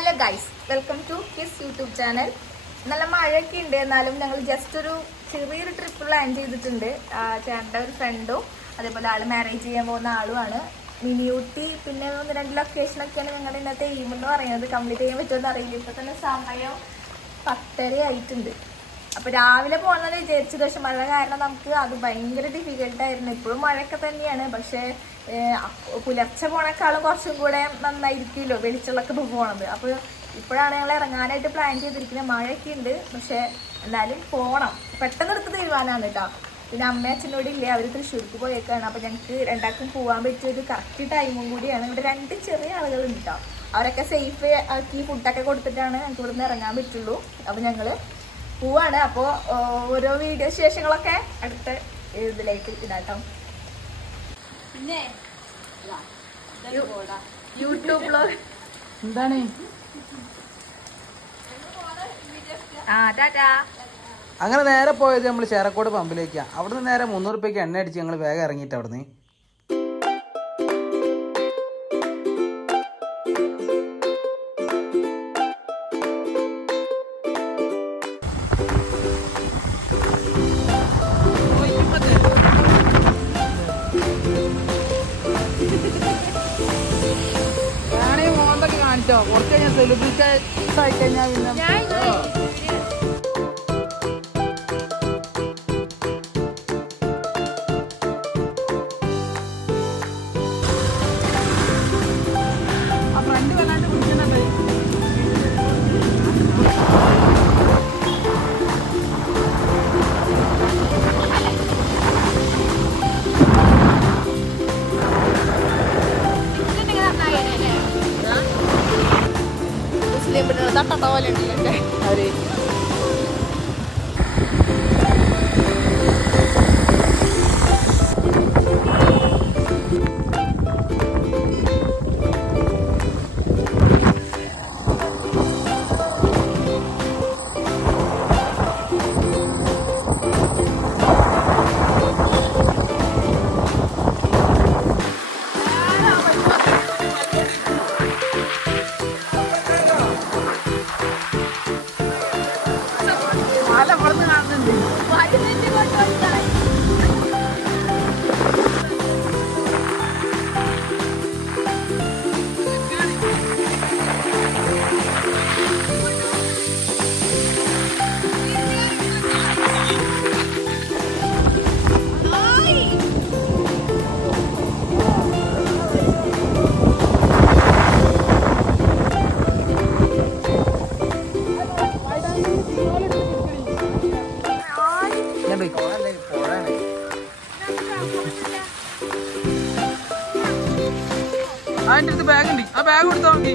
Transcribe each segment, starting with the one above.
Hello guys, welcome to kiss YouTube channel. നല്ല മഴയൊക്കെ ഉണ്ട്, എന്നാലും ഞങ്ങൾ ജസ്റ്റ് ഒരു ചെറിയൊരു ട്രിപ്പ് പ്ലാൻ ചെയ്തിട്ടുണ്ട്. ചേട്ടൻ്റെ ഒരു ഫ്രണ്ടും അതേപോലെ ആൾ മാരേജ് ചെയ്യാൻ പോകുന്ന ആളുമാണ്. മിനിയൂട്ടി പിന്നെ 1-2 ലൊക്കേഷനൊക്കെയാണ് ഞങ്ങളുടെ ഇന്നത്തെ എയിം എന്ന് പറയുന്നത്. കംപ്ലീറ്റ് ചെയ്യാൻ പറ്റുമെന്ന് അറിയില്ല. ഇപ്പം തന്നെ സമയം 10:30 ആയിട്ടുണ്ട്. അപ്പോൾ രാവിലെ പോകണമെന്ന് വിചാരിച്ചത്, പക്ഷെ മഴ കാരണം നമുക്ക് അത് ഭയങ്കര ഡിഫിക്കൽട്ടായിരുന്നു. ഇപ്പോഴും മഴയൊക്കെ തന്നെയാണ്, പക്ഷേ പുലർച്ചെ പോണേക്കാളും കുറച്ചും കൂടെ നന്നായിരിക്കുമല്ലോ വെളിച്ചുള്ളൊക്കെ പോകണത്. അപ്പോൾ ഇപ്പോഴാണ് ഞങ്ങൾ ഇറങ്ങാനായിട്ട് പ്ലാൻ ചെയ്തിരിക്കുന്നത്. മഴയൊക്കെ ഉണ്ട്, പക്ഷേ എന്നാലും പോകണം. പെട്ടെന്ന് എടുത്ത് തീരുമാനമാണ് കേട്ടോ. പിന്നെ അമ്മയും അച്ഛനോട് ഇല്ലേ, അവർ തൃശ്ശൂർക്ക് പോയേക്കാണ്. അപ്പോൾ ഞങ്ങൾക്ക് രണ്ടാൾക്കും പോകാൻ പറ്റിയൊരു കറക്റ്റ് ടൈമും കൂടിയാണ്. ഇവിടെ 2 ചെറിയ ആളുകളുണ്ട് കേട്ടോ. അവരൊക്കെ സേഫ് ആക്കി ഫുഡൊക്കെ കൊടുത്തിട്ടാണ് ഞങ്ങൾക്ക് ഇവിടുന്ന് ഇറങ്ങാൻ പറ്റുള്ളൂ. അപ്പോൾ ഞങ്ങൾ പോവാണ്. അപ്പോൾ ഓരോ വീഡിയോ ശേഷങ്ങളൊക്കെ അടുത്ത ഇതിലേക്ക് ഇടാട്ടോ. പിന്നെ യൂട്യൂബ് ബ്ലോഗ് എന്താണ് ടാറ്റാ. അങ്ങനെ നേരെ പോയത് നമ്മൾ ചേറക്കോട് പമ്പിലേക്കാണ്. അവിടുന്ന് നേരെ 300 രൂപയ്ക്ക് എണ്ണ അടിച്ച് ഞങ്ങൾ വേഗം ഇറങ്ങിയിട്ട് അവിടുന്ന് കാണിച്ചോ. കുറച്ച് കഴിഞ്ഞാൽ സെലിബ്രിറ്റി ആയി കഴിഞ്ഞാൽ പിന്നെ തട്ട പോലെ ഉണ്ടല്ലേ അവര്. അതിൻ്റെ അടുത്ത് ബാഗ് ഉണ്ട്. ആ ബാഗ് കൊടുത്താൽ മതി.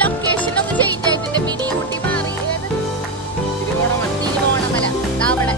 ലൊക്കേഷനൊക്കെ ചേഞ്ച് ആയിട്ടുണ്ട്. മിനിയൂട്ടി മാറി തിരുവോണമല അവിടെ.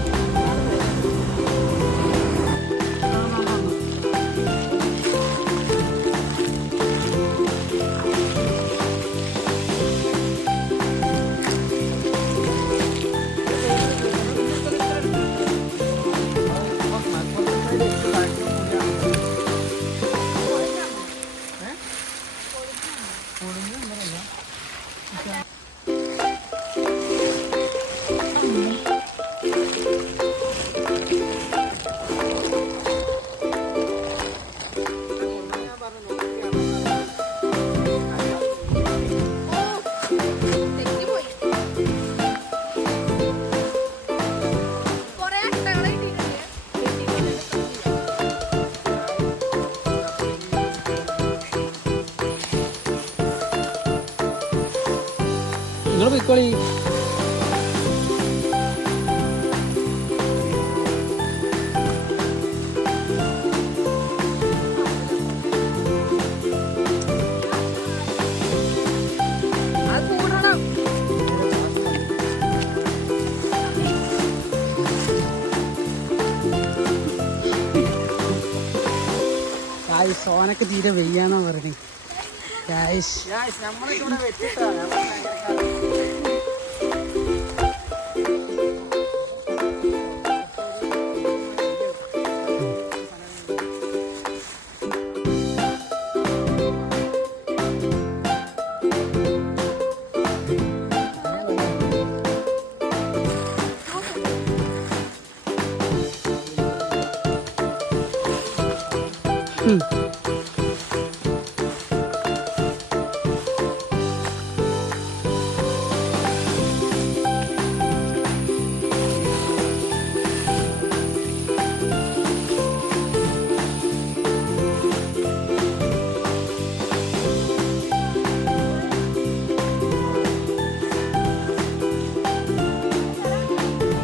പോയിക്കോളി. സോനൊക്കെ തീരെ വെയ്യാന്നാ പറഞ്ഞു.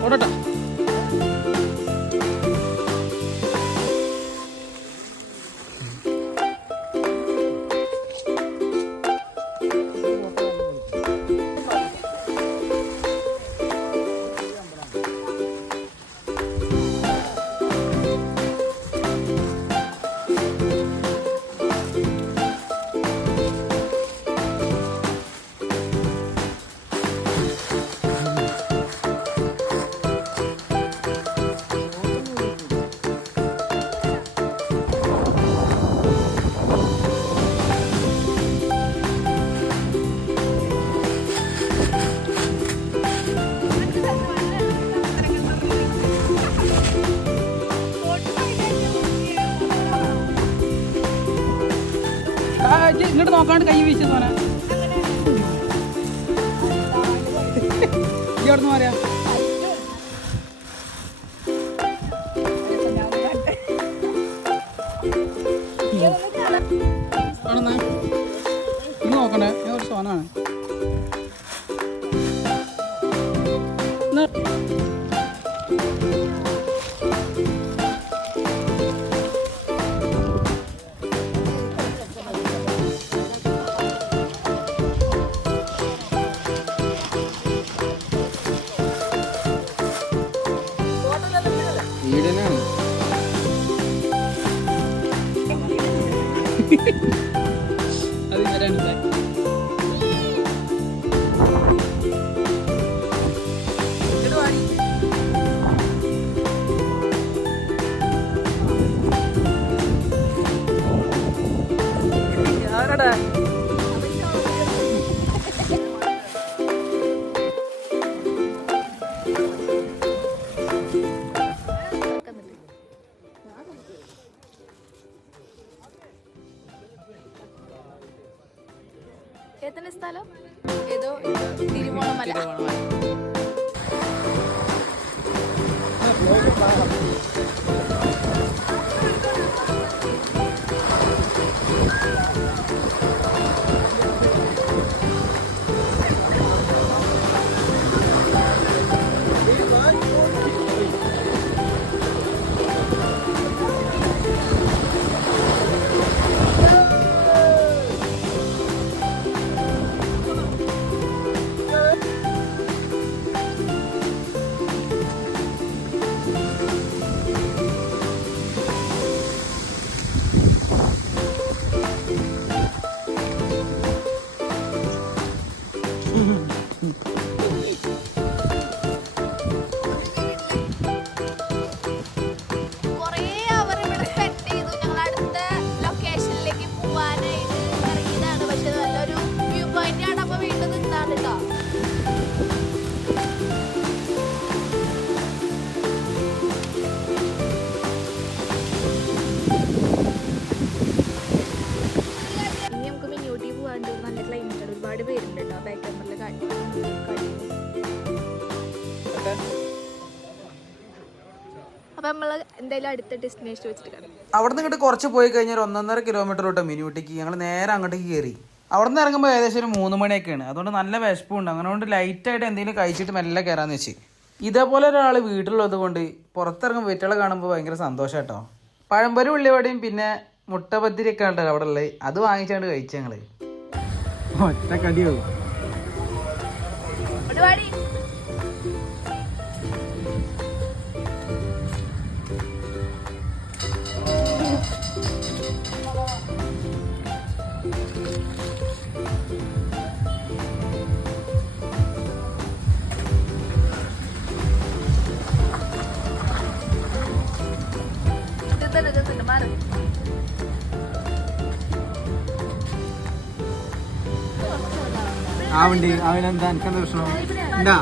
ഓടട്ടാ. ഇങ്ങോട്ട് നോക്കാണ്ട് കൈ വീശു തോനെ. ഈ അവിടുന്ന് പറയാ ഇന്ന് നോക്കണ്ടേ, ഞാൻ ഒരു സോനാണ്. വീടിനാണ് അത് വരാനില്ല. ആരടാ ഏതാണ് സ്ഥലം? ഏതോ തിരുവോണമല. അപ്പൊ നമ്മള് എന്തായാലും അടുത്ത ഡെസ്റ്റിനേഷൻ വെച്ചിട്ട് കാണാം. അവിടെ നിന്ന് ഇങ്ങോട്ട് കുറച്ച് പോയി കഴിഞ്ഞാൽ 1.5 കിലോമീറ്റർ തൊട്ട് മിനി ഊട്ടിക്ക് ഞങ്ങൾ നേരെ അങ്ങോട്ടേക്ക് കയറി. അവിടെ നിന്ന് ഇറങ്ങുമ്പോൾ ഏകദേശം ഒരു 3 മണിയൊക്കെയാണ്. അതുകൊണ്ട് നല്ല വിശപ്പുണ്ട്. അങ്ങനെ കൊണ്ട് ലൈറ്റായിട്ട് എന്തെങ്കിലും കഴിച്ചിട്ട് മെല്ലെ കയറാന്ന് വെച്ച്. ഇതേപോലെ ഒരാൾ വീട്ടിലുള്ളത് കൊണ്ട് പുറത്തിറങ്ങുമ്പോൾ വീട്ടുകളെ കാണുമ്പോൾ ഭയങ്കര സന്തോഷം കേട്ടോ. പഴംപൊരി ഉള്ളിവടയും പിന്നെ മുട്ട പത്തിരിയൊക്കെ ഉണ്ടല്ലോ അവിടെ ഉള്ളത്, അത് വാങ്ങിച്ചാണ്ട് കഴിച്ചു ഞങ്ങള്. ഒറ്റ കടിയാവും. ആവണ്ടി അവനെന്താ എനിക്കെന്താ പ്രശ്നം എന്താ?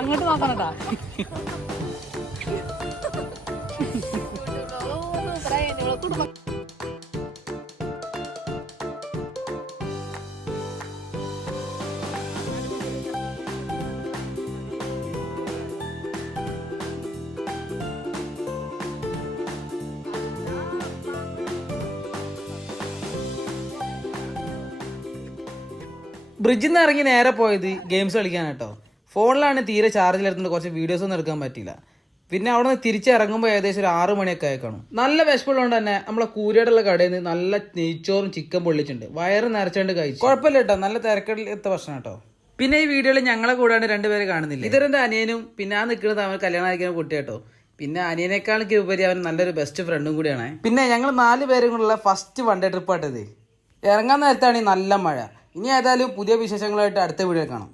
അങ്ങോട്ട് നോക്കണട്ടാ. ബ്രിഡ്ജിൽ നിന്ന് ഇറങ്ങി നേരെ പോയത് ഗെയിംസ് കളിക്കാൻ കേട്ടോ. ഫോണിലാണ് തീരെ ചാർജിലെടുത്തുകൊണ്ട് കുറച്ച് വീഡിയോസ് ഒന്നും എടുക്കാൻ പറ്റില്ല. പിന്നെ അവിടെ നിന്ന് തിരിച്ചിറങ്ങുമ്പോൾ ഏകദേശം ഒരു 6 മണിയൊക്കെ ആയിക്കാണും. നല്ല വിശപ്പുള്ളതുകൊണ്ട് തന്നെ നമ്മളെ കൂരിയാടുള്ള കടയിൽ നിന്ന് നല്ല നെയ്ച്ചോറും ചിക്കൻ പൊള്ളിച്ചിട്ടുണ്ട്. വയറ് നിറച്ചുകൊണ്ട് കഴിച്ചു. കുഴപ്പമില്ല കേട്ടോ, നല്ല തിരക്കെടുത്ത ഭക്ഷണം കേട്ടോ. പിന്നെ ഈ വീഡിയോയിൽ ഞങ്ങളെ കൂടാണ്ട് 2 പേരെ കാണുന്നില്ല. ഇതൊരെൻ്റെ അനിയനും പിന്നെ ആ നിൽക്കുന്നത് അവൻ കല്യാണം കഴിക്കുന്ന കുട്ടി കേട്ടോ. പിന്നെ അനിയനേക്കാളൊക്കെ ഉപരി അവൻ നല്ലൊരു ബെസ്റ്റ് ഫ്രണ്ടും കൂടിയാണ്. പിന്നെ ഞങ്ങൾ 4 പേരും കൂടെയുള്ള ഫസ്റ്റ് വൺ ഡേ ട്രിപ്പായിട്ടത്. ഇറങ്ങാൻ നേരത്താണ് നല്ല മഴ. ഇനി ഏതായാലും പുതിയ വിശേഷങ്ങളായിട്ട് അടുത്ത വീഡിയോ കാണാം.